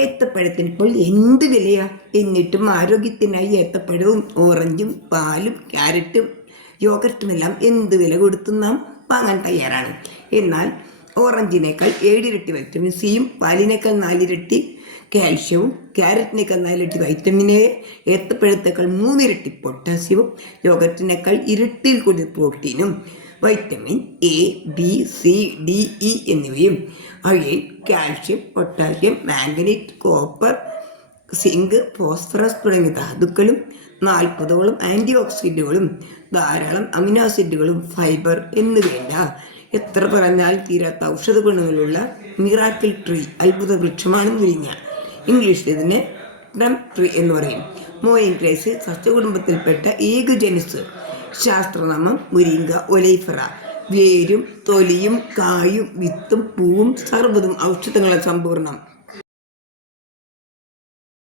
ഏത്തപ്പഴത്തിന് ഇപ്പോൾ എന്ത് വിലയാ? എന്നിട്ടും ആരോഗ്യത്തിനായി ഏത്തപ്പഴവും ഓറഞ്ചും പാലും ക്യാരറ്റും യോഗർട്ടുമെല്ലാം എന്ത് വില കൊടുത്തും നാം വാങ്ങാൻ തയ്യാറാണ്. എന്നാൽ ഓറഞ്ചിനേക്കാൾ 7 ഇരട്ടി വൈറ്റമിൻ സിയും പാലിനേക്കാൾ 4 ഇരട്ടി കാൽഷ്യവും ക്യാരറ്റിനേക്കാൾ 4 ഇരട്ടി വൈറ്റമിൻ എ, ഏത്തപ്പഴത്തേക്കാൾ 3 ഇരട്ടി പൊട്ടാസ്യവും യോഗർട്ടിനേക്കാൾ ഇരട്ടിയിൽ കൂടുതൽ പ്രോട്ടീനും vitamin A, B, C, D, E എന്നിവയും iron, calcium, potassium, manganese, copper, zinc, phosphorus തുടങ്ങിയ ധാതുക്കളും 40ഓളം ആൻറ്റി ഓക്സിഡൻറ്റുകളും ധാരാളം അമിനോ ആസിഡുകളും ഫൈബർ എന്നുവേണ്ട എത്ര പറഞ്ഞാൽ തീരാത്ത ഔഷധ ഗുണങ്ങളുള്ള മിറാക്കിൾ ട്രീ, അത്ഭുത വൃക്ഷമാണ് മുരിങ്ങ. ഇംഗ്ലീഷിൽ ഇതിനെ ഡം ട്രീ എന്ന് പറയും. മോയിൻക്രേസി സസ്യകുടുംബത്തിൽപ്പെട്ട ഏകജനുസ്. ശാസ്ത്രനാമം മുരിങ്ങ ഒലൈഫറ. വേരും തൊലിയും കായും വിത്തും പൂവും സർവ്വതും ഔഷധങ്ങളെ സമ്പൂർണ്ണം.